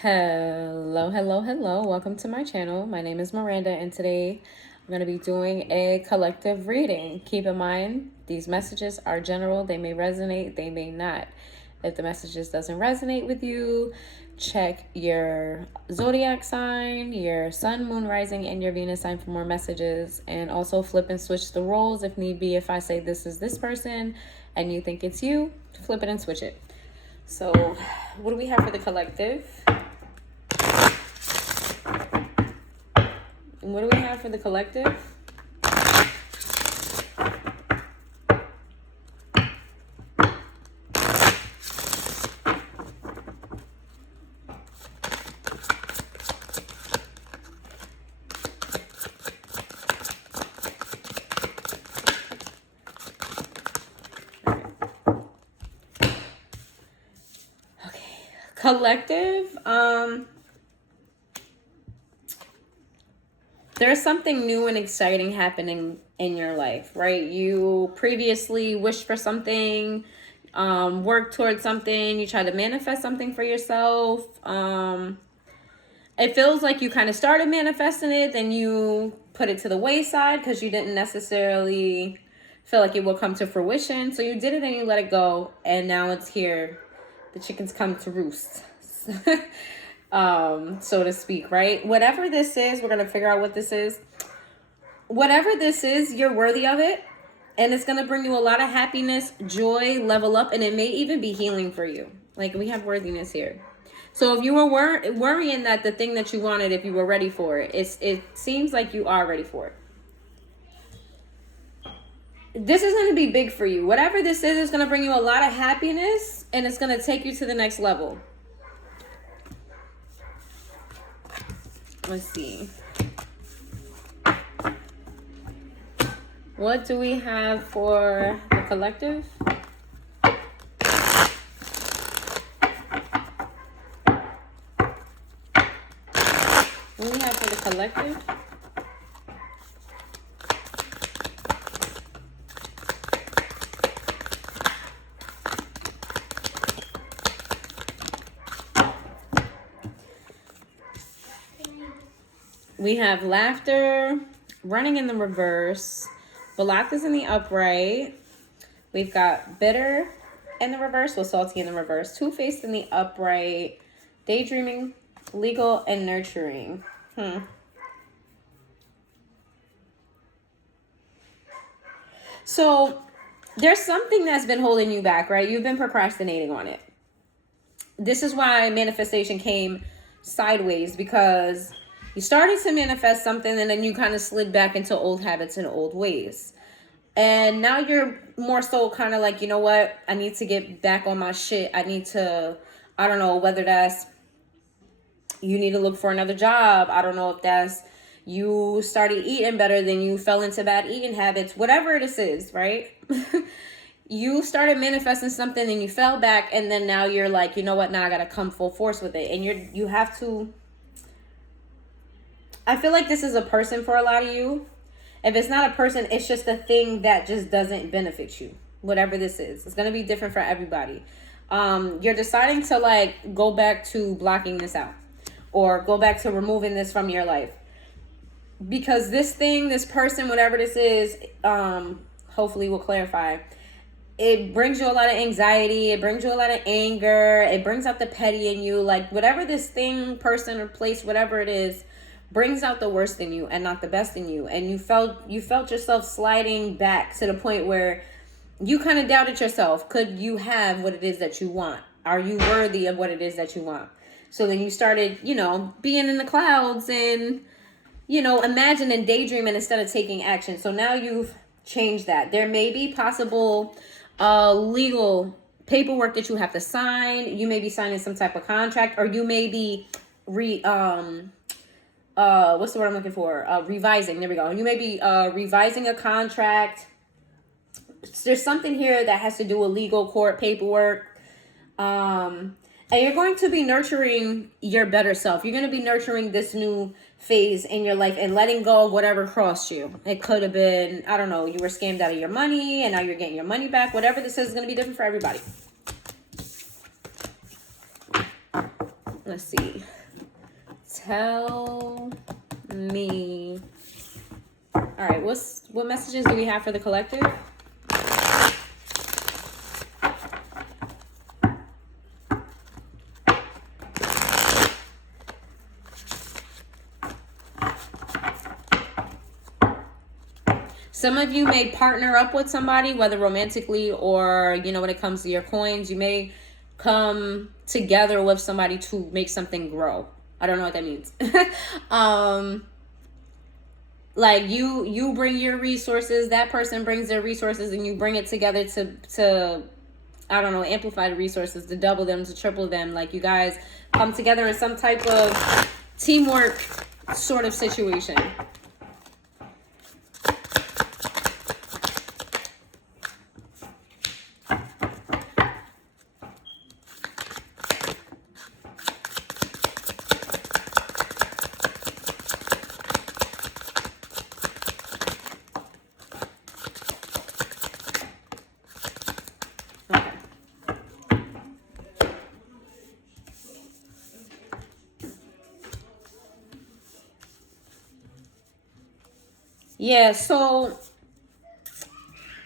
Hello, hello, hello. Welcome to my channel. My name is Miranda, and today I'm going to be doing a collective reading. Keep in mind, these messages are general. They may resonate, they may not. If the messages doesn't resonate with you, check your zodiac sign, your sun, moon, rising, and your Venus sign for more messages. And also flip and switch the roles if need be. If I say this is this person and you think it's you, flip it and switch it. So what do we have for the collective? What do we have for the collective? Okay, collective. There's something new and exciting happening in your life, right? You previously wished for something, worked towards something, you tried to manifest something for yourself. It feels like you kind of started manifesting it, then you put it to the wayside because you didn't necessarily feel like it will come to fruition. So you did it and you let it go, and now it's here. The chickens come to roost. So to speak, right? Whatever this is, we're going to figure out what this is. Whatever this is, you're worthy of it. And it's going to bring you a lot of happiness, joy, level up, and it may even be healing for you. Like, we have worthiness here. So if you were worrying that the thing that you wanted, if you were ready for it, it seems like you are ready for it. This is going to be big for you. Whatever this is going to bring you a lot of happiness, and it's going to take you to the next level. Let's see. What do we have for the collective? What do we have for the collective? We have laughter, running in the reverse, blocked is in the upright. We've got bitter in the reverse, well, salty in the reverse, two-faced in the upright, daydreaming, legal, and nurturing. So there's something that's been holding you back, right? You've been procrastinating on it. This is why manifestation came sideways, because you started to manifest something and then you kind of slid back into old habits and old ways. And now you're more so kind of like, you know what? I need to get back on my shit. I need to, I don't know, whether that's you need to look for another job. I don't know if that's you started eating better than you fell into bad eating habits, whatever this is, right? You started manifesting something and you fell back, and then now you're like, you know what? Now I got to come full force with it. And you have to, I feel like this is a person for a lot of you. If it's not a person, it's just a thing that just doesn't benefit you. Whatever this is, it's going to be different for everybody. You're deciding to like go back to blocking this out, or go back to removing this from your life, because this thing, this person, whatever this is, hopefully will clarify. It brings you a lot of anxiety. It brings you a lot of anger. It brings out the petty in you. Like, whatever this thing, person, or place, whatever it is, brings out the worst in you and not the best in you. And you felt yourself sliding back to the point where you kind of doubted yourself. Could you have what it is that you want? Are you worthy of what it is that you want? So then you started, being in the clouds and, imagining, daydreaming instead of taking action. So now you've changed that. There may be possible legal paperwork that you have to sign. You may be signing some type of contract, or you may be what's the word I'm looking for? Revising. There we go. You may be revising a contract. There's something here that has to do with legal court paperwork. And you're going to be nurturing your better self. You're going to be nurturing this new phase in your life and letting go of whatever crossed you. It could have been, I don't know, you were scammed out of your money and now you're getting your money back. Whatever this is going to be different for everybody. Let's see. Tell me. All right, what messages do we have for the collective? Some of you may partner up with somebody, whether romantically or, you know, when it comes to your coins, you may come together with somebody to make something grow. I don't know what that means. Like you bring your resources, that person brings their resources, and you bring it together to I don't know, amplify the resources, to double them, to triple them. Like you guys come together in some type of teamwork sort of situation. Yeah, so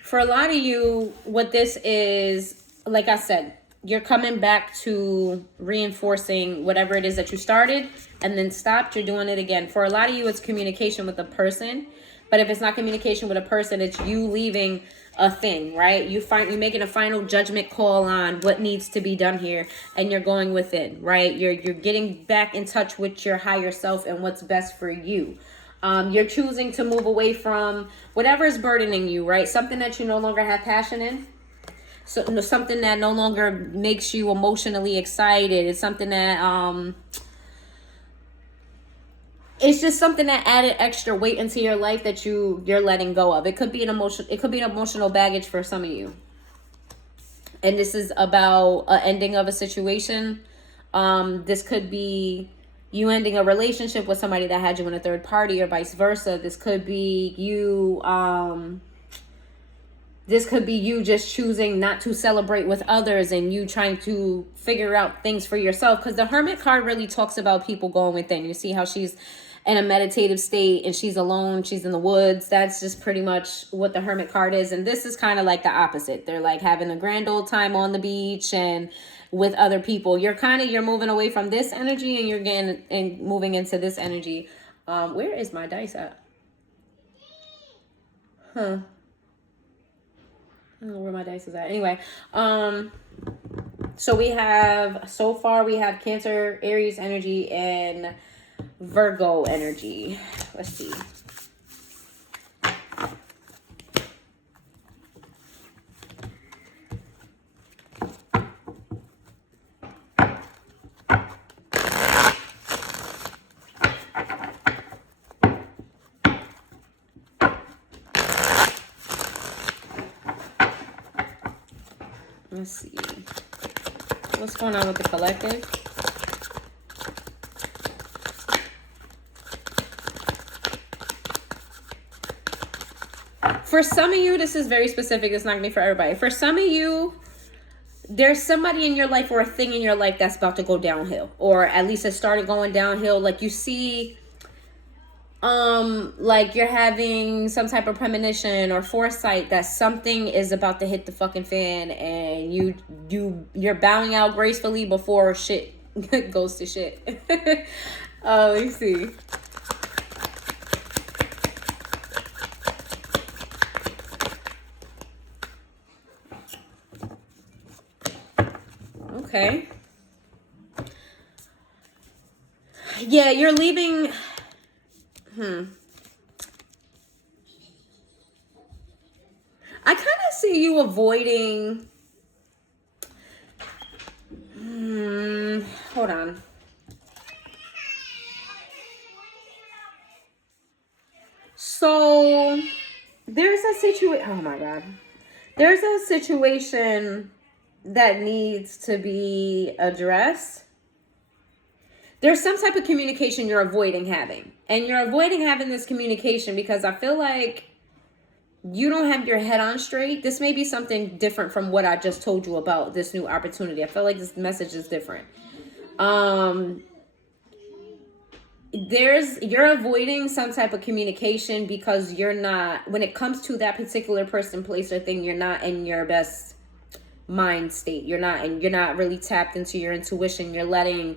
for a lot of you, what this is, like I said, you're coming back to reinforcing whatever it is that you started and then stopped. You're doing it again. For a lot of you, it's communication with a person. But if it's not communication with a person, it's you leaving a thing, right? You're making a final judgment call on what needs to be done here, and you're going within, right? You're getting back in touch with your higher self and what's best for you. You're choosing to move away from whatever is burdening you, right? Something that you no longer have passion in. So something that no longer makes you emotionally excited. It's something that it's just something that added extra weight into your life that you're letting go of. It could be an emotional baggage for some of you. And this is about an ending of a situation. This could be you ending a relationship with somebody that had you in a third party, or vice versa. This could be you just choosing not to celebrate with others and you trying to figure out things for yourself. Because the Hermit card really talks about people going within. You see how she's in a meditative state and she's alone, she's in the woods. That's just pretty much what the Hermit card is. And this is kind of like the opposite. They're like having a grand old time on the beach and with other people. You're moving away from this energy and you're getting and moving into this energy. Where is my dice at? I don't know where my dice is at. Anyway, so we have Cancer, Aries energy, and Virgo energy. Let's see. Let's see. What's going on with the collective? For some of you, this is very specific. It's not going to be for everybody. For some of you, there's somebody in your life or a thing in your life that's about to go downhill. Or at least it started going downhill. Like you see, like you're having some type of premonition or foresight that something is about to hit the fucking fan, and you're bowing out gracefully before shit goes to shit. Let me see. Okay. Yeah, you're leaving. I kind of see you avoiding. Hold on. So there's a situation. Oh my God. There's a situation that needs to be addressed. There's some type of communication you're avoiding having. And you're avoiding having this communication because I feel like you don't have your head on straight. This may be something different from what I just told you about this new opportunity. I feel like this message is different. Um, you're avoiding some type of communication because you're not, when it comes to that particular person, place, or thing, you're not in your best mind state. You're not really tapped into your intuition. You're letting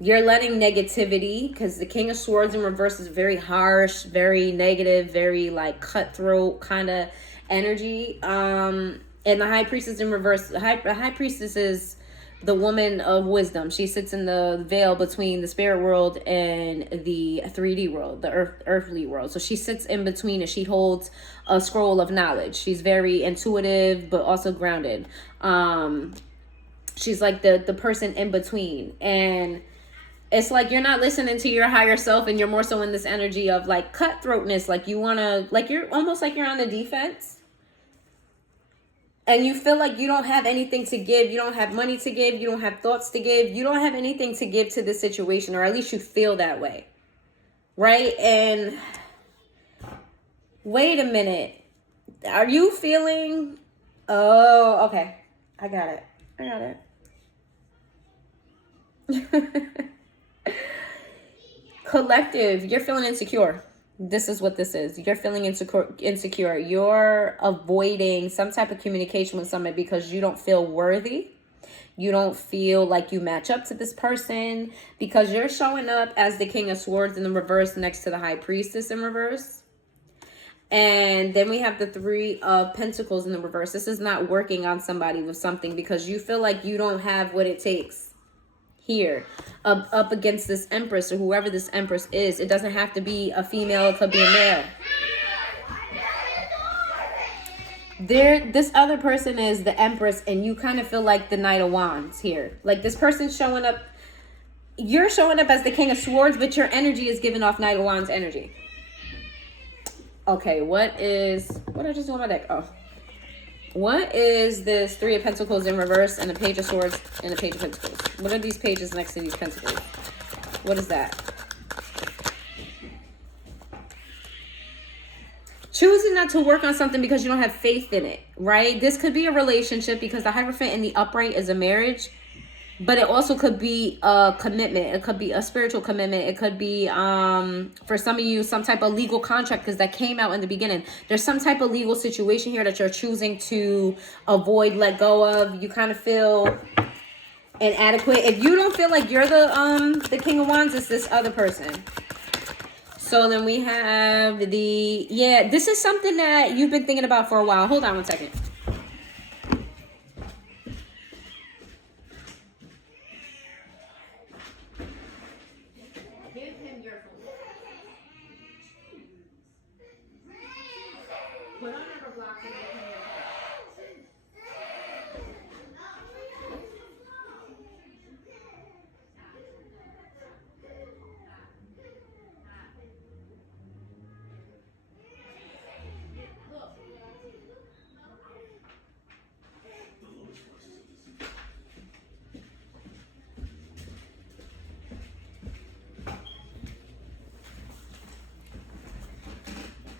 negativity, because the King of Swords in reverse is very harsh, very negative, very like cutthroat kind of energy. And the High Priestess in reverse, the High Priestess is the woman of wisdom. She sits in the veil between the spirit world and the 3D world, the earthly world. So she sits in between and she holds a scroll of knowledge. She's very intuitive, but also grounded. She's like the person in between. And it's like you're not listening to your higher self, and you're more so in this energy of like cutthroatness. Like you want to, like you're almost like you're on the defense. And you feel like you don't have anything to give. You don't have money to give. You don't have thoughts to give. You don't have anything to give to this situation, or at least you feel that way. Right? And wait a minute. Are you feeling... Oh, okay. I got it. Collective, you're feeling insecure. This is what this is. You're feeling insecure. You're avoiding some type of communication with somebody because you don't feel worthy. You don't feel like you match up to this person because you're showing up as the King of Swords in the reverse next to the High Priestess in reverse. And then we have the Three of Pentacles in the reverse. This is not working on somebody with something because you feel like you don't have what it takes here up against this Empress or whoever this Empress is. It doesn't have to be a female, it could be a male. This other person is the Empress, and you kind of feel like the Knight of Wands here. Like this person's showing up, you're showing up as the King of Swords, but your energy is giving off Knight of Wands energy. Okay, what I just do on my deck? Oh. What is this Three of Pentacles in reverse and the Page of Swords and the Page of Pentacles? What are these pages next to these pentacles? What is that? Choosing not to work on something because you don't have faith in it, right? This could be a relationship because the Hierophant in the upright is a marriage. But it also could be a commitment. It could be a spiritual commitment. It could be, for some of you, some type of legal contract, because that came out in the beginning. There's some type of legal situation here that you're choosing to avoid, let go of. You kind of feel inadequate. If you don't feel like you're the King of Wands, it's this other person. So then we have this is something that you've been thinking about for a while. Hold on one second.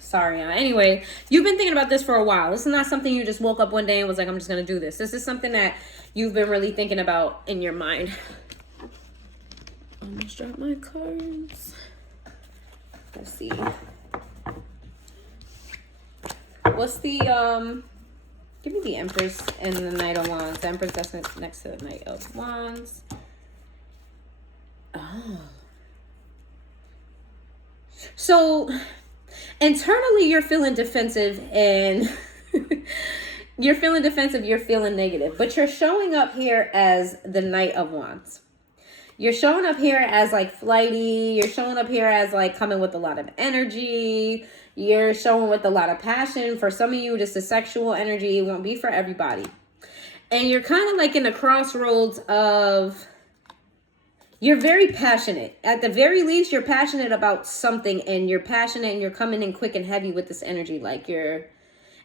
Sorry. Anyway, you've been thinking about this for a while. This is not something you just woke up one day and was like, I'm just going to do this. This is something that you've been really thinking about in your mind. Almost dropped my cards. Let's see. What's the, give me the Empress and the Knight of Wands. The Empress that's next to the Knight of Wands. Oh. So... internally, you're feeling defensive and you're feeling negative, but you're showing up here as the Knight of Wands. You're showing up here as like flighty. You're showing up here as like coming with a lot of energy. You're showing with a lot of passion. For some of you, just a sexual energy. It won't be for everybody. And you're kind of like in the crossroads of... you're very passionate. At the very least, you're passionate about something, and you're passionate and you're coming in quick and heavy with this energy. Like you're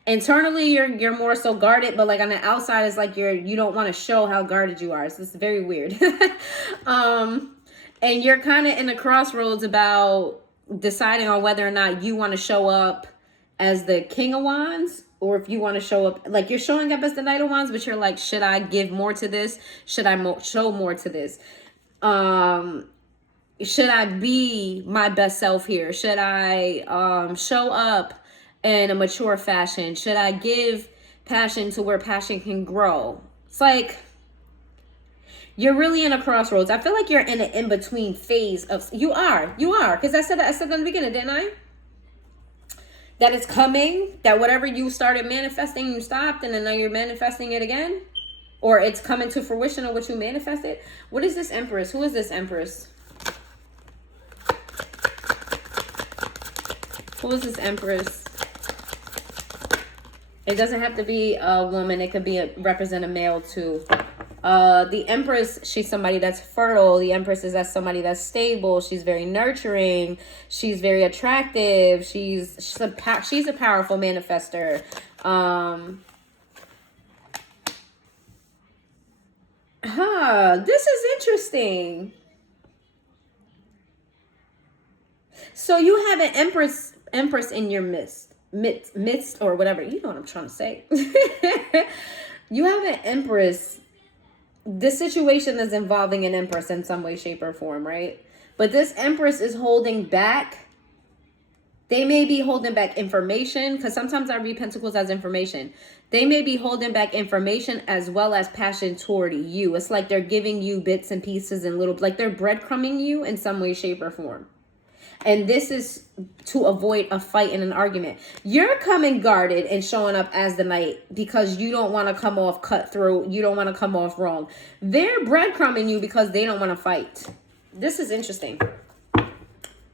internally, you're more so guarded, but like on the outside is like you don't want to show how guarded you are. So it's very weird. And you're kind of in the crossroads about deciding on whether or not you want to show up as the King of Wands or if you want to show up, like you're showing up as the Knight of Wands, but you're like, should I give more to this? Should I show more to this? Should I be my best self here? Should I show up in a mature fashion? Should I give passion to where passion can grow? It's like you're really in a crossroads. I feel like you're in an in-between phase of you are because I said that in the beginning, didn't I? That it's coming, that whatever you started manifesting, you stopped, and then now you're manifesting it again, or it's coming to fruition of what you manifested. What is this Empress? Who is this Empress? Who is this Empress? It doesn't have to be a woman. It could be represent a male too. The Empress, she's somebody that's fertile. The Empress is somebody that's stable. She's very nurturing. She's very attractive. She's a powerful manifester. This is interesting. So you have an Empress in your midst, or whatever. You know what I'm trying to say. You have an Empress. This situation is involving an Empress in some way, shape, or form, right? But this Empress is holding back. They may be holding back information, because sometimes I read Pentacles as information. They may be holding back information as well as passion toward you. It's like they're giving you bits and pieces and little, like they're breadcrumbing you in some way, shape, or form. And this is to avoid a fight and an argument. You're coming guarded and showing up as the Knight because you don't want to come off cutthroat. You don't want to come off wrong. They're breadcrumbing you because they don't want to fight. This is interesting.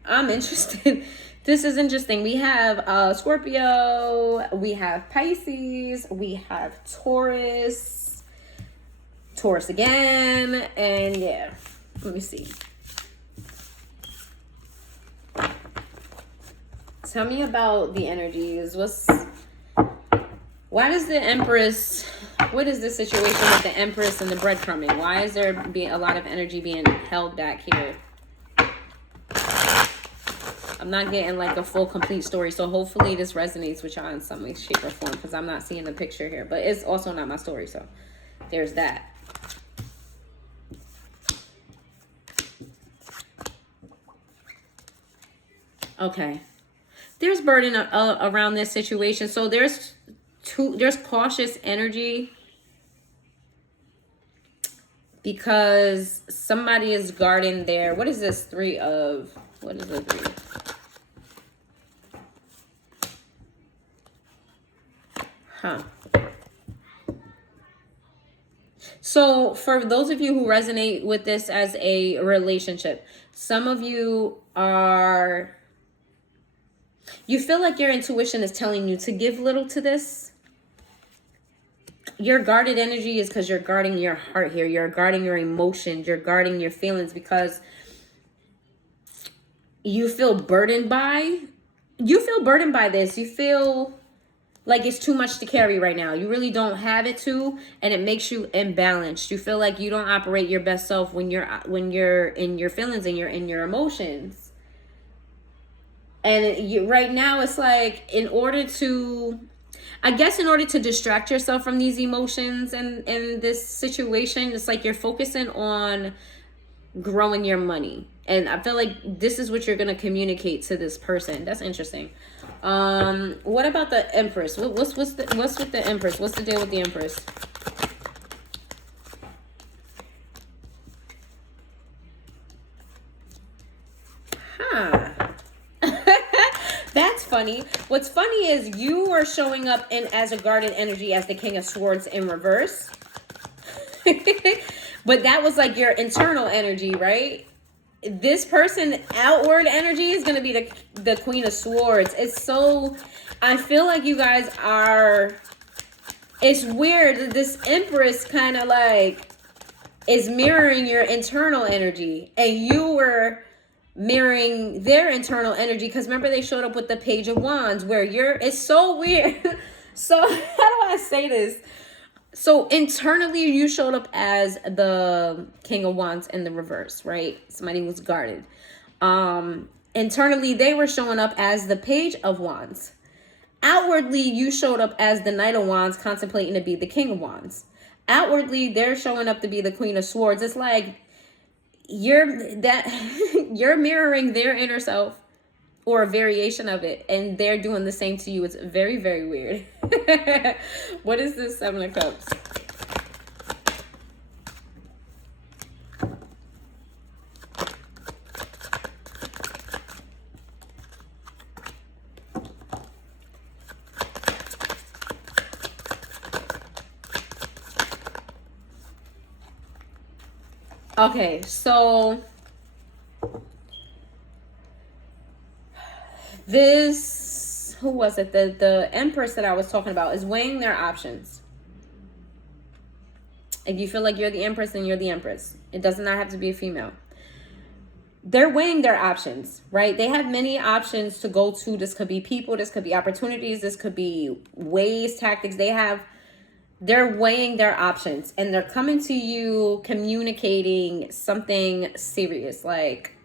I'm interested. This is interesting. We have Scorpio. We have Pisces. We have Taurus. Taurus again. And yeah, let me see. Tell me about the energies. Why does the Empress, what is the situation with the Empress and the breadcrumbing? Why is there a lot of energy being held back here? I'm not getting like a full complete story. So hopefully this resonates with y'all in some way, shape, or form, because I'm not seeing the picture here. But it's also not my story. So there's that. Okay. There's burden around this situation. So there's cautious energy because somebody is guarding their, what is this? What is the 3? So for those of you who resonate with this as a relationship, some of you you feel like your intuition is telling you to give little to this. Your guarded energy is because you're guarding your heart here. You're guarding your emotions. You're guarding your feelings because you feel burdened by this. You feel like it's too much to carry right now. You really don't have it to, and it makes you imbalanced. You feel like you don't operate your best self when you're in your feelings and you're in your emotions. And right now it's like in order to distract yourself from these emotions and this situation, it's like you're focusing on growing your money. And I feel like this is what you're going to communicate to this person. That's interesting. What about the Empress? What's with the Empress? What's the deal with the Empress? That's funny. What's funny is you are showing up in as a guarded energy as the King of Swords in reverse. But that was like your internal energy, right? This person outward energy is going to be the Queen of Swords. I feel like you guys it's weird. This Empress kind of like is mirroring your internal energy, and you were mirroring their internal energy, because remember they showed up with the Page of Wands where it's so weird. So how do I say this? So internally you showed up as the King of Wands in the reverse, right? Somebody was guarded. Internally they were showing up as the Page of Wands. Outwardly, you showed up as the Knight of Wands, contemplating to be the King of Wands. Outwardly, they're showing up to be the Queen of Swords. It's like you're mirroring their inner self or a variation of it, and they're doing the same to you. It's very, very weird. What is this Seven of Cups? Okay, so this, who was it? The Empress that I was talking about is weighing their options. If you feel like you're the Empress, then you're the Empress. It does not have to be a female. They're weighing their options, right? They have many options to go to. This could be people, this could be opportunities, this could be ways, tactics. They're weighing their options, and they're coming to you communicating something serious. Like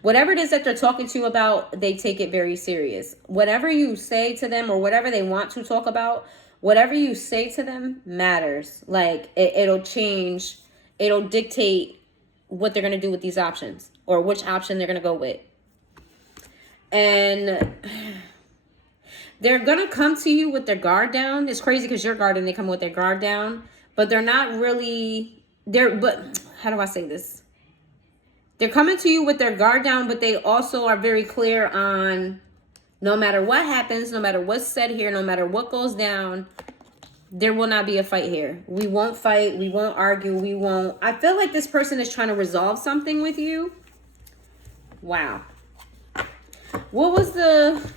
whatever it is that they're talking to you about, they take it very serious. Whatever you say to them or whatever they want to talk about, whatever you say to them matters. Like it'll change, it'll dictate what they're going to do with these options or which option they're going to go with. And they're going to come to you with their guard down. It's crazy because you're guarded and they come with their guard down. But they're not really... But how do I say this? They're coming to you with their guard down, but they also are very clear on no matter what happens, no matter what's said here, no matter what goes down, there will not be a fight here. We won't fight. We won't argue. We won't... I feel like this person is trying to resolve something with you. Wow. What was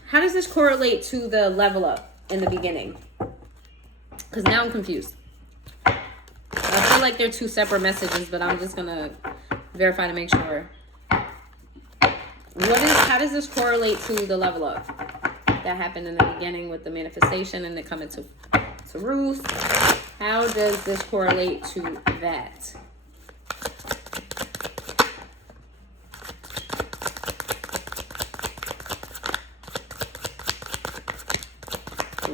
how does this correlate to the level up in the beginning? Because now I'm confused. I feel like they're two separate messages, but I'm just going to verify to make sure. How does this correlate to the level up that happened in the beginning with the manifestation and it coming to Ruth? How does this correlate to that?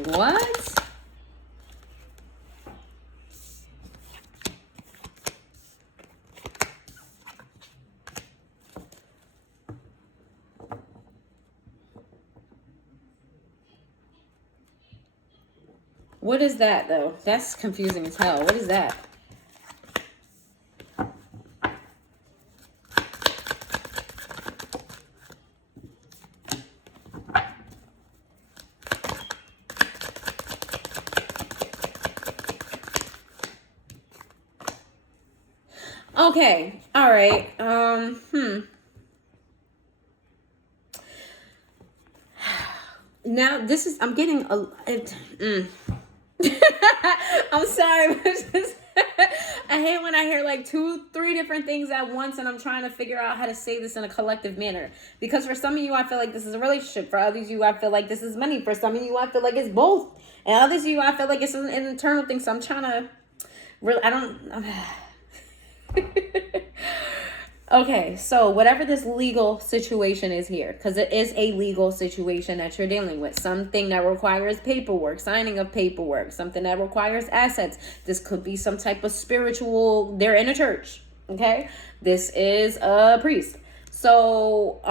What? What is that, though? That's confusing as hell. What is that? Okay. All right. Now this is, I'm getting I'm sorry, but I hate when I hear like 2-3 different things at once and I'm trying to figure out how to say this in a collective manner. Because for some of you, I feel like this is a relationship. For others of you, I feel like this is money. For some of you, I feel like it's both. And others of you, I feel like it's an internal thing. So I'm trying to Okay, so whatever this legal situation is here, because it is a legal situation that you're dealing with, something that requires paperwork, signing of paperwork, something that requires assets. This could be some type of spiritual, they're in a church, okay? This is a priest. So,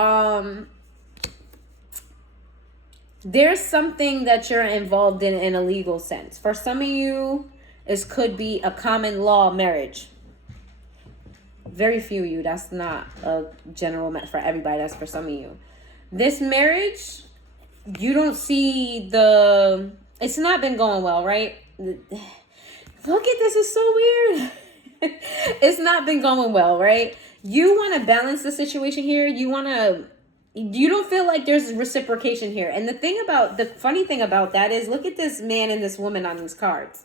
there's something that you're involved in a legal sense. For some of you, this could be a common law marriage. Very few of you. That's not a general for everybody. That's for some of you. This marriage, you don't see it's not been going well, right? Look at this. It's so weird. It's not been going well, right? You want to balance the situation here. You don't feel like there's reciprocation here. And the funny thing about that is, look at this man and this woman on these cards.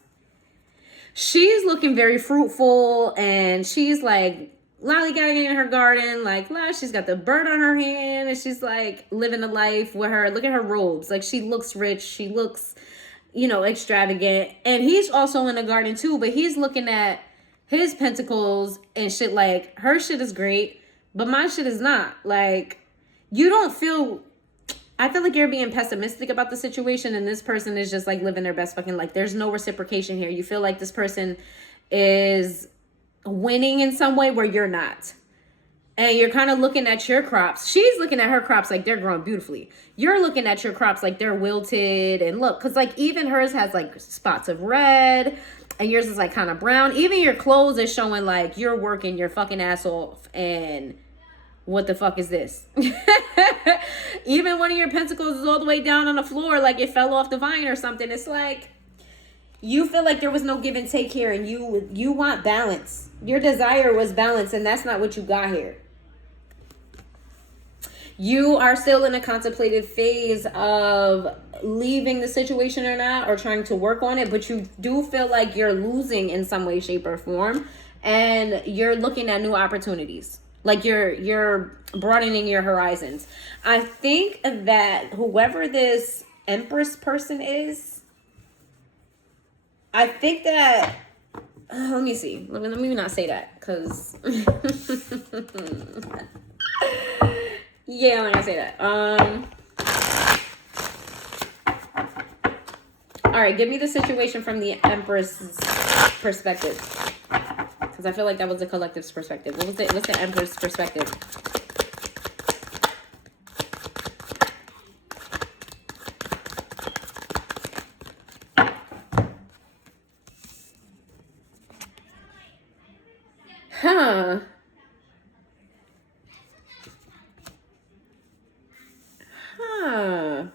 She's looking very fruitful and she's like lollygagging in her garden, like she's got the bird on her hand and she's like living a life with her. Look at her robes. Like she looks rich. She looks, extravagant. And he's also in the garden too, but he's looking at his pentacles and shit like her shit is great, but my shit is not. Like you don't feel I feel like you're being pessimistic about the situation, and this person is just like living their best fucking life. There's no reciprocation here. You feel like this person is winning in some way where you're not. And you're kind of looking at your crops. She's looking at her crops like they're growing beautifully. You're looking at your crops like they're wilted. And look, because like even hers has like spots of red and yours is like kind of brown. Even your clothes is showing like you're working your fucking ass off. And what the fuck is this? Even one of your pentacles is all the way down on the floor like it fell off the vine or something. It's like you feel like there was no give and take here, and you want balance. Your desire was balance, and that's not what you got here. You are still in a contemplative phase of leaving the situation or not, or trying to work on it, but you do feel like you're losing in some way, shape, or form, and you're looking at new opportunities. Like you're broadening your horizons. I think that whoever this Empress person is, I think that, let me see. Let me not say that, because yeah, I'm gonna say that. All right, give me the situation from the Empress's perspective, because I feel like that was the collective's perspective. What's the Empress perspective? Huh. Huh.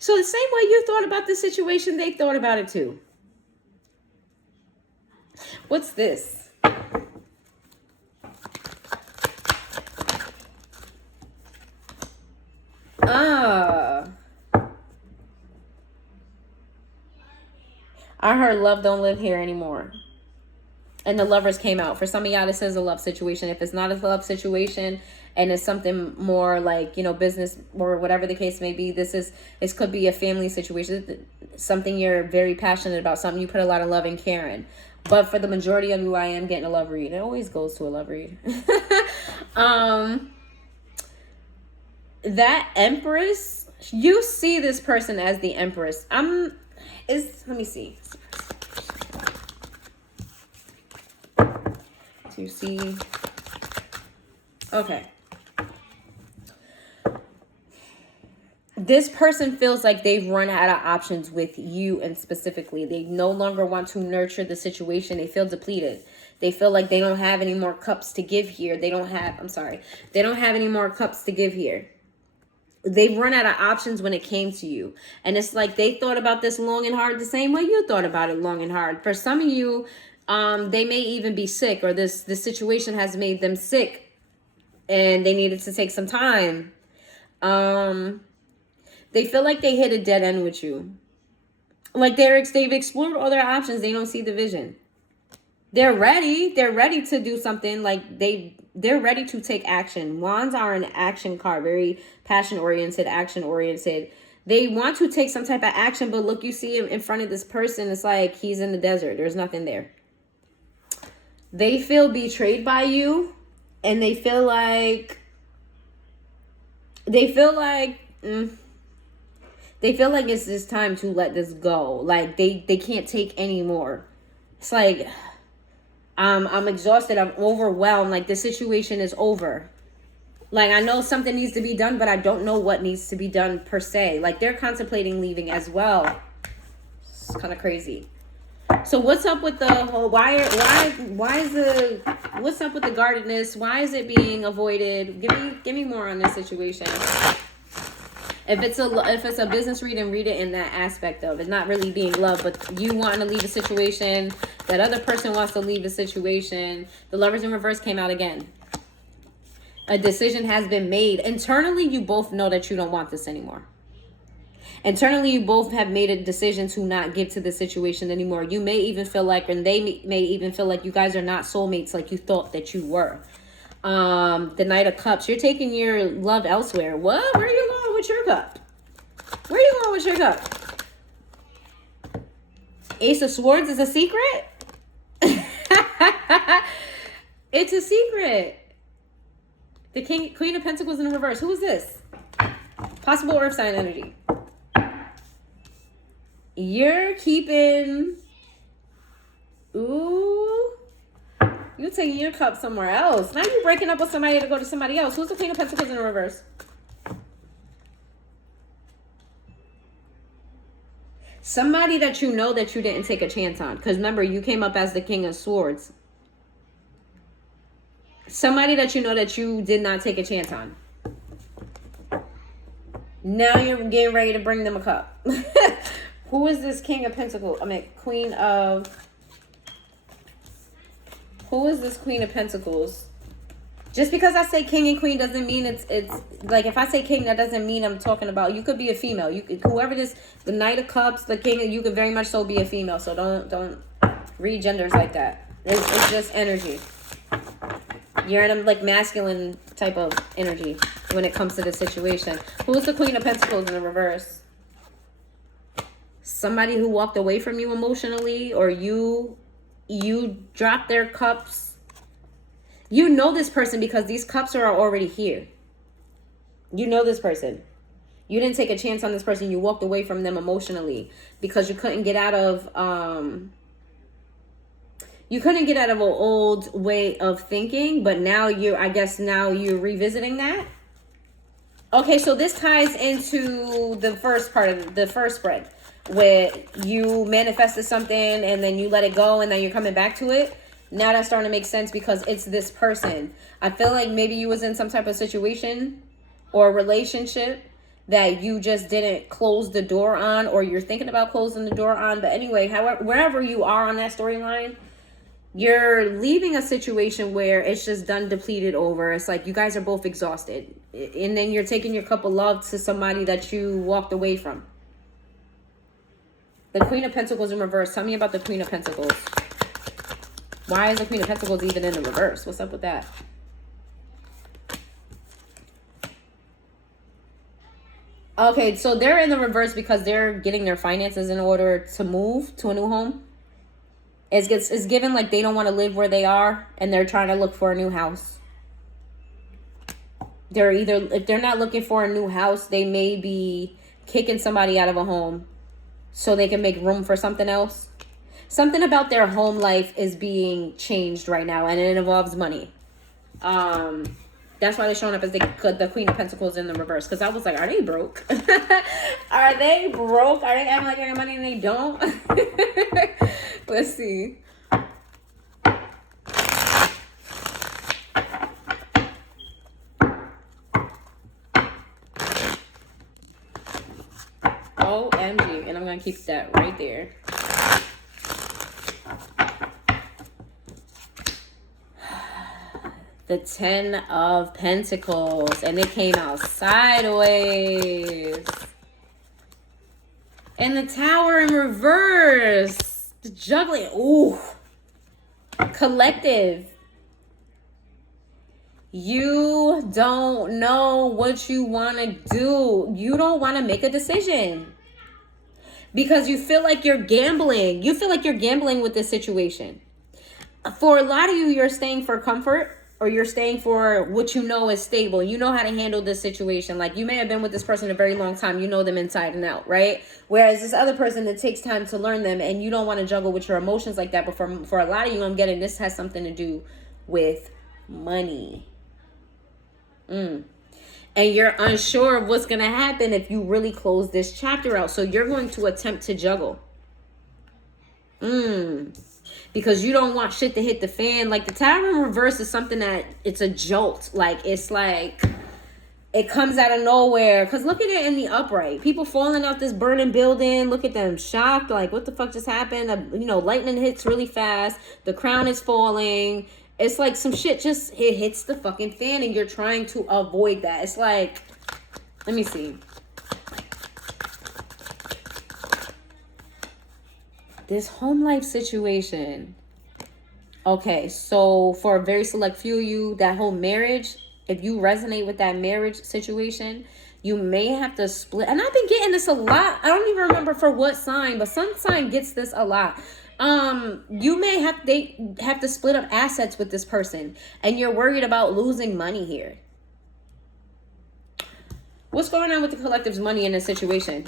So the same way you thought about the situation, they thought about it too. What's this? I heard love don't live here anymore. And the Lovers came out. For some of y'all, this is a love situation. If it's not a love situation and it's something more like, business or whatever the case may be, this could be a family situation, something you're very passionate about, something you put a lot of love and care in. But for the majority of you, I am getting a love read. It always goes to a love read. That Empress, you see this person as the Empress. Let me see. You see, okay, this person feels like they've run out of options with you, and specifically they no longer want to nurture the situation. They feel depleted. They feel like they don't have any more cups to give here. They don't have any more cups to give here. They've run out of options when it came to you, and it's like they thought about this long and hard the same way you thought about it long and hard. For some of you, they may even be sick, or this situation has made them sick and they needed to take some time. They feel like they hit a dead end with you. Like they've explored all their options. They don't see the vision. They're ready to do something. Like they're ready to take action. Wands are an action card, very passion oriented, action oriented. They want to take some type of action, but look, you see him in front of this person. It's like he's in the desert. There's nothing there. They feel betrayed by you, and they feel like it's this time to let this go. Like they can't take any more. It's like I'm exhausted. I'm overwhelmed. Like the situation is over. Like I know something needs to be done, but I don't know what needs to be done per se. Like they're contemplating leaving as well. It's kind of crazy. So what's up with the whole, what's up with the guardedness? Why is it being avoided? Give me more on this situation. If it's a business reading, read it in that aspect of it not really being love, but you wanting to leave a situation, that other person wants to leave the situation. The Lovers in reverse came out again. A decision has been made. Internally, you both know that you don't want this anymore. Internally, you both have made a decision to not give to the situation anymore. You may even feel like, and they may even feel like you guys are not soulmates like you thought that you were. The Knight of Cups. You're taking your love elsewhere. What? Where are you going with your cup? Where are you going with your cup? Ace of Swords is a secret? It's a secret. The Queen of Pentacles in reverse. Who is this? Possible earth sign energy. You're keeping... Ooh. You're taking your cup somewhere else. Now you're breaking up with somebody to go to somebody else. Who's the Queen of Pentacles in the reverse? Somebody that you know that you didn't take a chance on. Because remember, you came up as the King of Swords. Somebody that you know that you did not take a chance on. Now you're getting ready to bring them a cup. Who is this King of Pentacles? I mean, Queen of... Who is this Queen of Pentacles? Just because I say king and queen doesn't mean it's like, if I say king, that doesn't mean I'm talking about, you could be a female. You could, whoever this, the Knight of Cups, the king, you could very much so be a female. So don't read genders like that. It's just energy. You're in a like masculine type of energy when it comes to the situation. Who's the Queen of Pentacles in the reverse? Somebody who walked away from you emotionally, or you dropped their cups. You know this person because these cups are already here. You know this person. You didn't take a chance on this person. You walked away from them emotionally because you couldn't get out of an old way of thinking, but now I guess now you're revisiting that. Okay, so this ties into the first part of the first spread, where you manifested something and then you let it go and then you're coming back to it. Now that's starting to make sense because it's this person. I feel like maybe you was in some type of situation or relationship that you just didn't close the door on, or you're thinking about closing the door on. But anyway, however, wherever you are on that storyline, you're leaving a situation where it's just done, depleted, over. It's like you guys are both exhausted. And then you're taking your cup of love to somebody that you walked away from. The Queen of Pentacles in reverse. Tell me about the Queen of Pentacles. Why is the Queen of Pentacles even in the reverse? What's up with that? Okay, so they're in the reverse because they're getting their finances in order to move to a new home. It's given like they don't want to live where they are and they're trying to look for a new house. They're either, if they're not looking for a new house, they may be kicking somebody out of a home so they can make room for something else. Something about their home life is being changed right now, and it involves money. That's why they're showing up as the Queen of Pentacles in the reverse. Because I was like, are they broke? Are they broke? Are they acting like they got money and they don't? Let's see. OMG. And I'm going to keep that right there. The 10 of Pentacles, and it came out sideways. And the Tower in reverse. The juggling. Ooh. Collective. You don't know what you want to do. You don't want to make a decision. Because you feel like you're gambling. You feel like you're gambling with this situation. For a lot of you, you're staying for comfort. Or you're staying for what you know is stable. You know how to handle this situation. Like, you may have been with this person a very long time. You know them inside and out, right? Whereas this other person, it takes time to learn them. And you don't want to juggle with your emotions like that. But for a lot of you, I'm getting this has something to do with money. And you're unsure of what's going to happen if you really close this chapter out. So you're going to attempt to juggle. Because you don't want shit to hit the fan. Like, the Tower in reverse is something that it's a jolt. Like, it's like it comes out of nowhere. Because look at it in the upright. People falling out this burning building. Look at them shocked. Like, what the fuck just happened? You know, lightning hits really fast. The crown is falling. It's like some shit just it hits the fucking fan and you're trying to avoid that. It's like, let me see. This home life situation. Okay, so for a very select few of you, that whole marriage, if you resonate with that marriage situation, you may have to split. And I've been getting this a lot. I don't even remember for what sign, but some sign gets this a lot. You may have to split up assets with this person, and you're worried about losing money here. What's going on with the collective's money in this situation?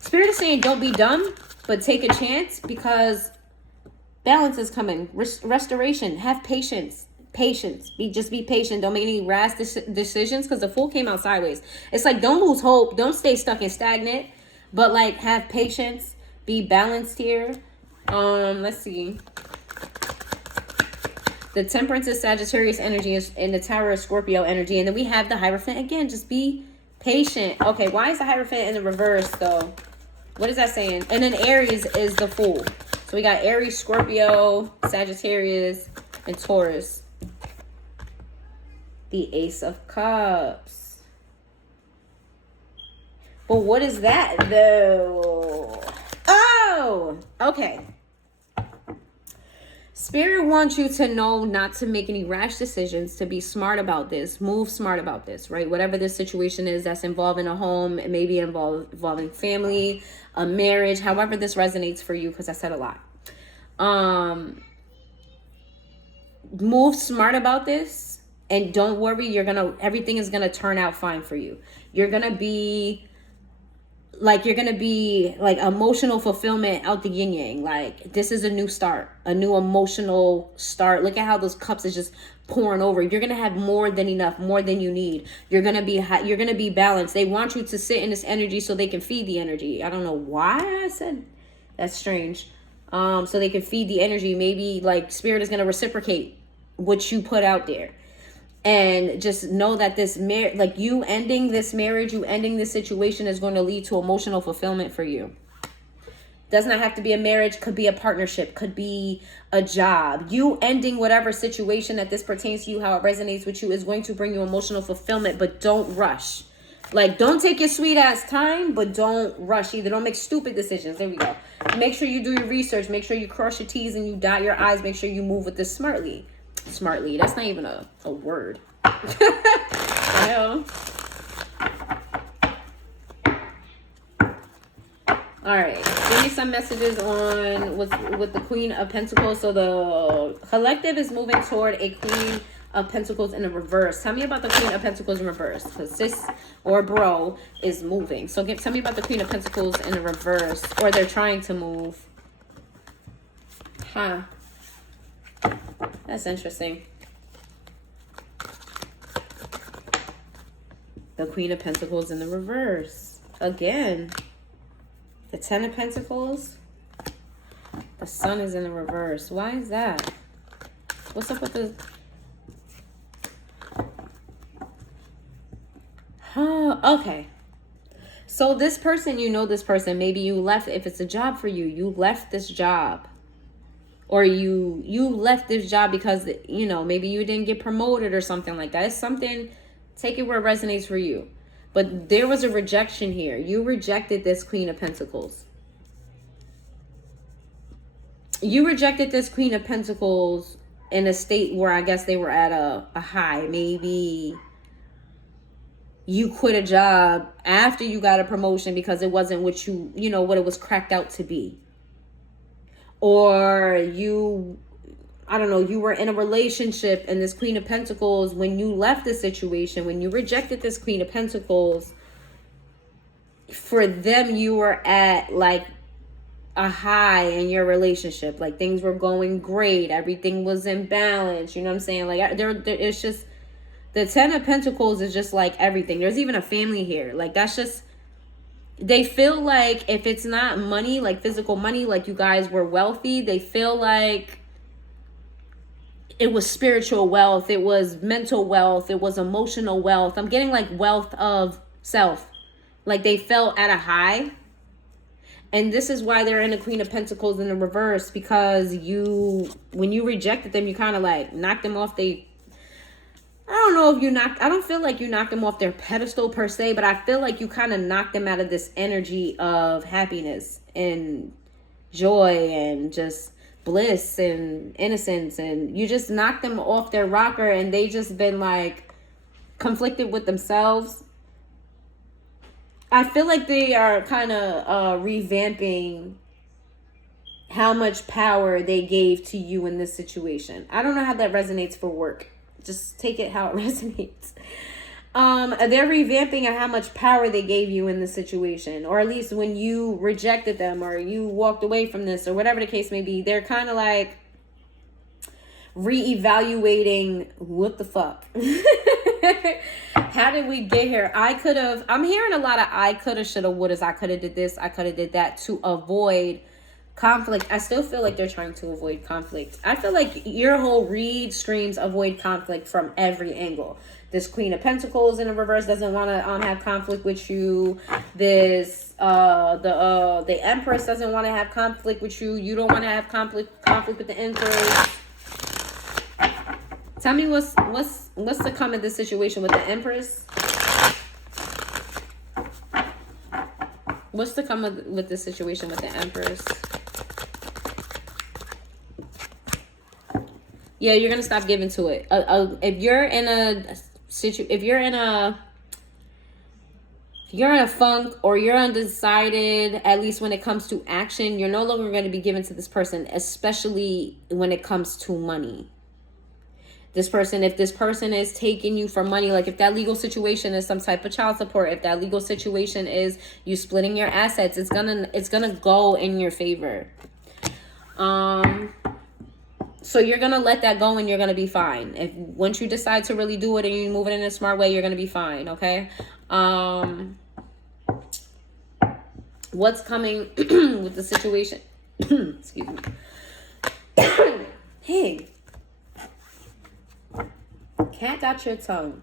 Spirit is saying don't be dumb, but take a chance, because balance is coming. Restoration. Have patience. Patience. Just be patient. Don't make any rash decisions, because the Fool came out sideways. It's like, don't lose hope. Don't stay stuck and stagnant, but like have patience. Be balanced here. Let's see. The Temperance is Sagittarius energy, and the Tower is Scorpio energy. And then we have the Hierophant again. Just be patient. Okay, why is the Hierophant in the reverse though? What is that saying? And then Aries is the Fool. So we got Aries, Scorpio, Sagittarius, and Taurus. The Ace of Cups. But what is that though? Oh, okay. Spirit wants you to know not to make any rash decisions, to be smart about this, move smart about this, right? Whatever this situation is that's involving a home, it may be involving family, a marriage, however this resonates for you, because I said a lot. Move smart about this, and don't worry, everything is gonna turn out fine for you. You're gonna be like emotional fulfillment out the yin yang. Like, this is a new start, a new emotional start. Look at how those cups is just pouring over. You're gonna have more than enough, more than you need. You're gonna be balanced. They want you to sit in this energy so they can feed the energy. I don't know why I said that's strange. So they can feed the energy. Maybe like Spirit is gonna reciprocate what you put out there. And just know that this you ending this marriage, you ending this situation is going to lead to emotional fulfillment for you. Does not have to be a marriage, could be a partnership, could be a job. You ending whatever situation that this pertains to you, how it resonates with you, is going to bring you emotional fulfillment, but don't rush. Like, don't take your sweet ass time, but don't rush either. Don't make stupid decisions. There we go. Make sure you do your research. Make sure you cross your T's and you dot your I's. Make sure you move with this smartly. Smartly. That's not even a word. Well. All right. Give me some messages on with the Queen of Pentacles. So the collective is moving toward a Queen of Pentacles in the reverse. Tell me about the Queen of Pentacles in reverse, because sis or bro is moving. So tell me about the Queen of Pentacles in the reverse, or they're trying to move. Huh. That's interesting. The Queen of Pentacles in the reverse. Again. The Ten of Pentacles. The Sun is in the reverse. Why is that? What's up with the... Okay. So this person, this person. Maybe you left, if it's a job for you, you left this job. Or you left this job because, maybe you didn't get promoted or something like that. It's something, take it where it resonates for you. But there was a rejection here. You rejected this Queen of Pentacles. You rejected this Queen of Pentacles in a state where I guess they were at a high. Maybe you quit a job after you got a promotion because it wasn't what what it was cracked out to be. Or you were in a relationship, and this Queen of Pentacles, when you left the situation, when you rejected this Queen of Pentacles, for them, you were at like a high in your relationship. Like, things were going great. Everything was in balance. You know what I'm saying? Like, it's just, the Ten of Pentacles is just like everything. There's even a family here. Like, that's just, they feel like if it's not money, like physical money, like you guys were wealthy, they feel like it was spiritual wealth, it was mental wealth, it was emotional wealth. I'm getting like wealth of self. Like, they felt at a high. And this is why they're in the Queen of Pentacles in the reverse, because when you rejected them, you kind of like knocked them off I don't feel like you knocked them off their pedestal per se, but I feel like you kind of knocked them out of this energy of happiness and joy and just bliss and innocence, and you just knocked them off their rocker, and they just been like conflicted with themselves. I feel like they are kind of revamping how much power they gave to you in this situation. I don't know how that resonates for work. Just take it how it resonates. They're revamping on how much power they gave you in this situation, or at least when you rejected them or you walked away from this or whatever the case may be. They're kind of like reevaluating what the fuck. How did we get here? I'm hearing a lot of I coulda, shoulda, wouldas. I coulda did this, I coulda did that to avoid conflict. I still feel like they're trying to avoid conflict. I feel like your whole read screams avoid conflict from every angle. This Queen of Pentacles in a reverse doesn't want to have conflict with you. This the Empress doesn't want to have conflict with you. You don't want to have conflict with the Emperor. Tell me what's to come in this situation with the Empress? What's to come with this situation with the Empress? Yeah, you're gonna stop giving to it. If you're in a funk or you're undecided, at least when it comes to action, you're no longer going to be given to this person, especially when it comes to money. If this person is taking you for money, like if that legal situation is some type of child support, if that legal situation is you splitting your assets, it's gonna go in your favor. So you're going to let that go and you're going to be fine. Once you decide to really do it and you move it in a smart way, you're going to be fine, okay? What's coming with the situation? Excuse me. Hey. Cat got your tongue.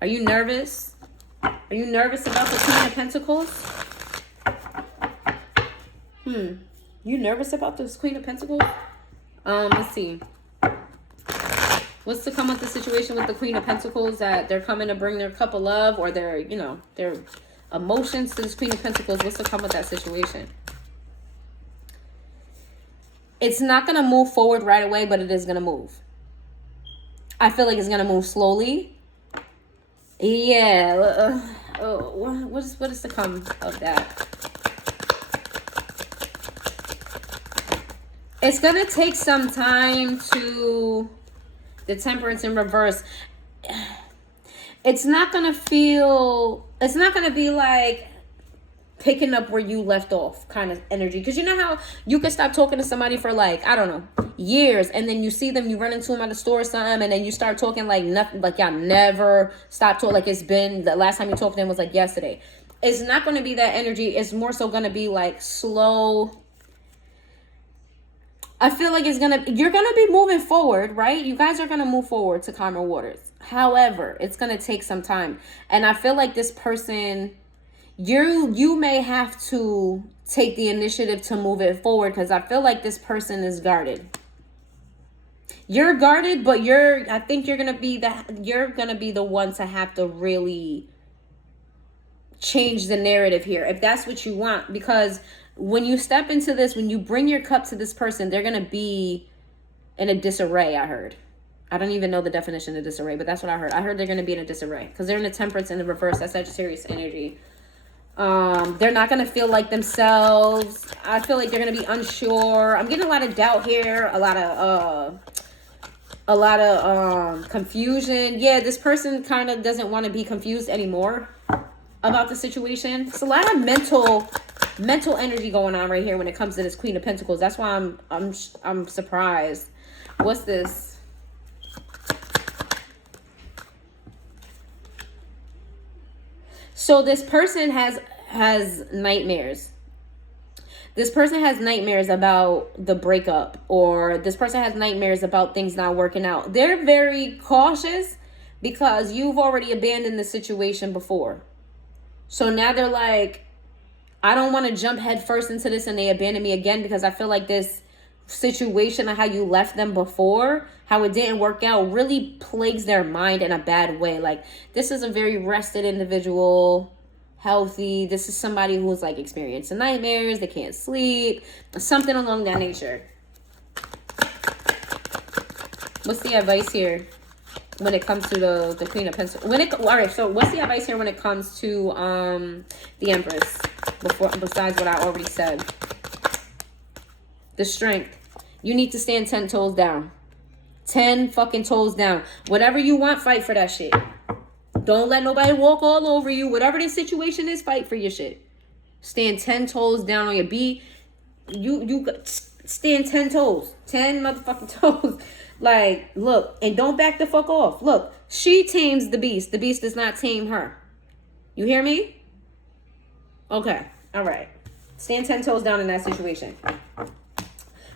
Are you nervous? Are you nervous about the Queen of Pentacles? You nervous about this Queen of Pentacles? Let's see. What's to come with the situation with the Queen of Pentacles? That they're coming to bring their cup of love or their emotions to this Queen of Pentacles. What's to come with that situation? It's not going to move forward right away, but it is going to move. I feel like it's going to move slowly. Yeah. What is to come of that? It's going to take some time to the Temperance in reverse. It's not going to be like picking up where you left off kind of energy. Because you know how you can stop talking to somebody for like, I don't know, years. And then you see them, you run into them at the store or something. And then you start talking like nothing, like y'all never stopped talking. Like it's been, the last time you talked to them was like yesterday. It's not going to be that energy. It's more so going to be like slow. I feel like you're going to be moving forward, right? You guys are going to move forward to calmer waters. However, it's going to take some time. And I feel like this person, you may have to take the initiative to move it forward because I feel like this person is guarded. You're guarded, but I think you're going to be the one to have to really change the narrative here if that's what you want, because when you step into this, when you bring your cup to this person, they're going to be in a disarray, I heard. I don't even know the definition of disarray, but that's what I heard. I heard they're going to be in a disarray because they're in a Temperance in the reverse. That's Sagittarius energy. They're not going to feel like themselves. I feel like they're going to be unsure. I'm getting a lot of doubt here, a lot of confusion. Yeah, this person kind of doesn't want to be confused anymore about the situation. It's a lot of mental energy going on right here when it comes to this Queen of Pentacles. That's why I'm surprised. What's this? So this person has nightmares. This person has nightmares about the breakup, or this person has nightmares about things not working out. They're very cautious because you've already abandoned the situation before. So now they're like, I don't want to jump head first into this and they abandon me again, because I feel like this situation of how you left them before, how it didn't work out, really plagues their mind in a bad way. Like, this is a very rested individual, healthy. This is somebody who's like experiencing nightmares. They can't sleep, something along that nature. What's the advice here when it comes to the Queen of Pentacles? All right, so what's the advice here when it comes to the Empress, besides what I already said? the strength. You need to stand 10 toes down. 10 fucking toes down. Whatever you want, fight for that shit. Don't let nobody walk all over you. Whatever the situation is, fight for your shit. Stand 10 toes down on your beat. You stand 10 toes. 10 motherfucking toes. Like, look, and don't back the fuck off. Look, she tames the beast. The beast does not tame her. You hear me? Okay. All right. Stand 10 toes down in that situation.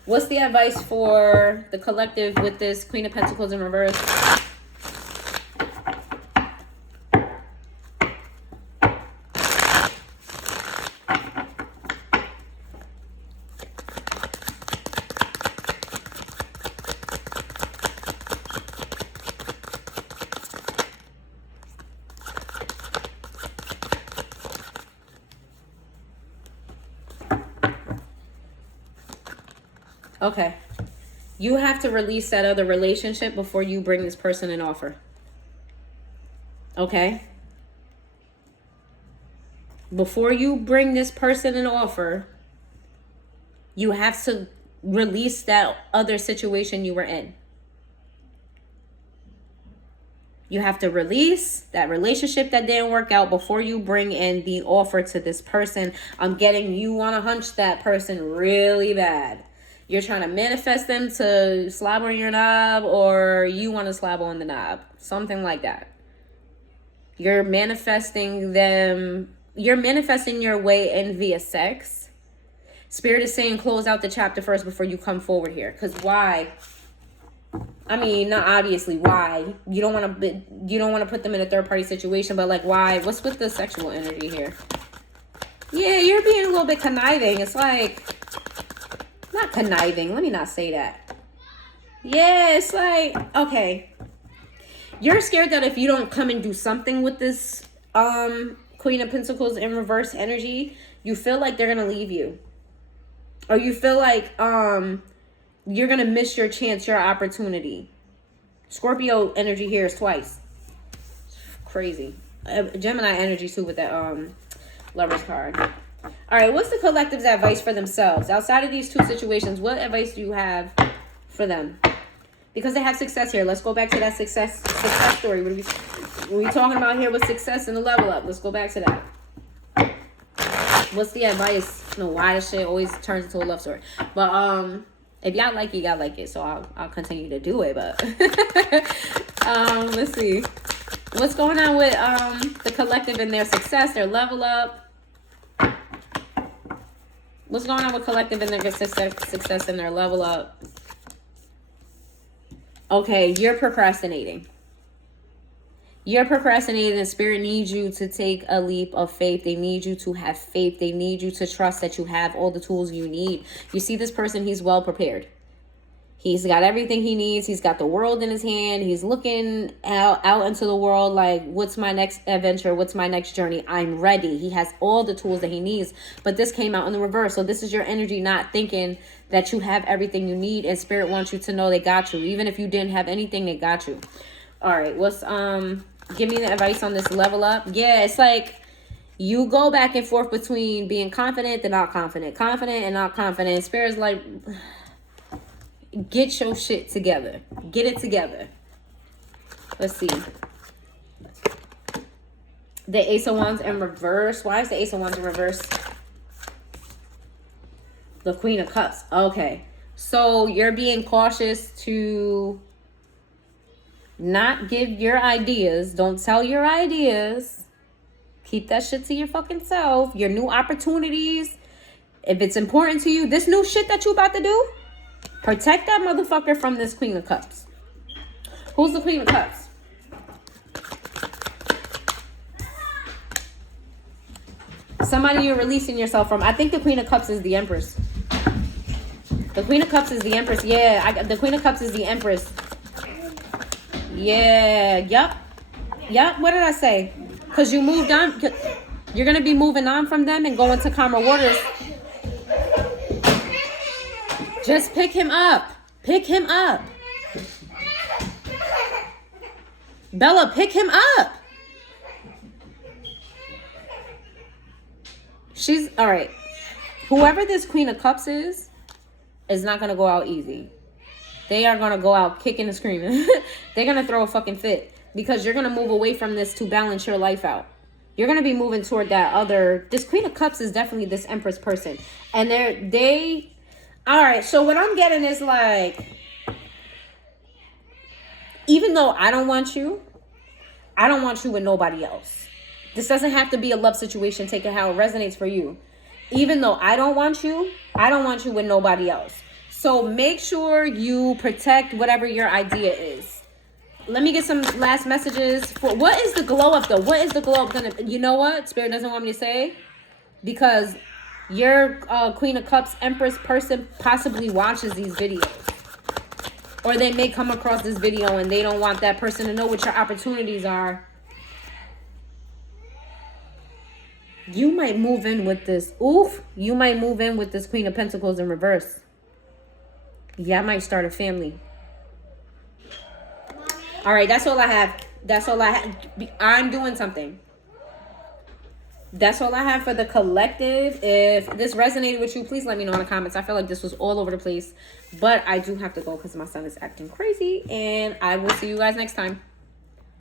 What's the advice for the collective with this Queen of Pentacles in reverse? Okay. You have to release that other relationship before you bring this person an offer. Okay? Before you bring this person an offer, you have to release that other situation you were in. You have to release that relationship that didn't work out before you bring in the offer to this person. I'm getting you want to hunch that person really bad. You're trying to manifest them to slob on your knob, or you want to slob on the knob. Something like that. You're manifesting them. You're manifesting your way in via sex. Spirit is saying close out the chapter first before you come forward here. Because why? I mean, not obviously why. You don't want to put them in a third party situation, but like why? What's with the sexual energy here? Yeah, you're being a little bit conniving. It's like, not conniving. Let me not say that. Yeah, it's like, okay. You're scared that if you don't come and do something with this Queen of Pentacles in reverse energy, you feel like they're going to leave you. Or you feel like you're going to miss your chance, your opportunity. Scorpio energy here is twice. Crazy. Gemini energy too with that Lover's card. All right, what's the collective's advice for themselves? Outside of these two situations, what advice do you have for them? Because they have success here. Let's go back to that success story. What are we talking about here with success and the level up? Let's go back to that. What's the advice? No, why this shit always turns into a love story. But if y'all like it, y'all like it. So I'll continue to do it. But let's see. What's going on with the collective and their success, their level up? What's going on with collective and their success and their level up? Okay, you're procrastinating. You're procrastinating, and Spirit needs you to take a leap of faith. They need you to have faith. They need you to trust that you have all the tools you need. You see this person, he's well prepared. He's got everything he needs. He's got the world in his hand. He's looking out into the world like, what's my next adventure? What's my next journey? I'm ready. He has all the tools that he needs. But this came out in the reverse. So this is your energy not thinking that you have everything you need. And Spirit wants you to know they got you. Even if you didn't have anything, they got you. All right. What's give me the advice on this level up? Yeah, it's like you go back and forth between being confident and not confident. Confident and not confident. Spirit's like, get your shit together. Get it together. Let's see. The Ace of Wands in reverse. Why is the Ace of Wands in reverse? The Queen of Cups. Okay. So you're being cautious to not give your ideas. Don't tell your ideas. Keep that shit to your fucking self. Your new opportunities. If it's important to you, this new shit that you about to do, protect that motherfucker from this Queen of Cups. Who's the Queen of Cups? Somebody you're releasing yourself from. I think the Queen of Cups is the Empress. The Queen of Cups is the Empress. Yeah, the Queen of Cups is the Empress. Yeah, yup. What did I say? Because you moved on. You're going to be moving on from them and going to calmer waters. Just pick him up. Pick him up. Bella, pick him up. She's, all right. Whoever this Queen of Cups is, is not going to go out easy. They are going to go out kicking and screaming. They're going to throw a fucking fit because you're going to move away from this to balance your life out. You're going to be moving toward that other... This Queen of Cups is definitely this Empress person. And all right, so what I'm getting is like... Even though I don't want you with nobody else. This doesn't have to be a love situation. Take it how it resonates for you. Even though I don't want you with nobody else. So make sure you protect whatever your idea is. Let me get some last messages. For what is the glow up though? What is the glow up gonna... You know what? Spirit doesn't want me to say. Because your Queen of Cups Empress person possibly watches these videos. Or they may come across this video and they don't want that person to know what your opportunities are. You might move in with this. You might move in with this Queen of Pentacles in reverse. Yeah, I might start a family. All right, that's all I have. That's all I have. I'm doing something. That's all I have for the collective. If this resonated with you, please let me know in the comments. I feel like this was all over the place. But I do have to go because my son is acting crazy. And I will see you guys next time.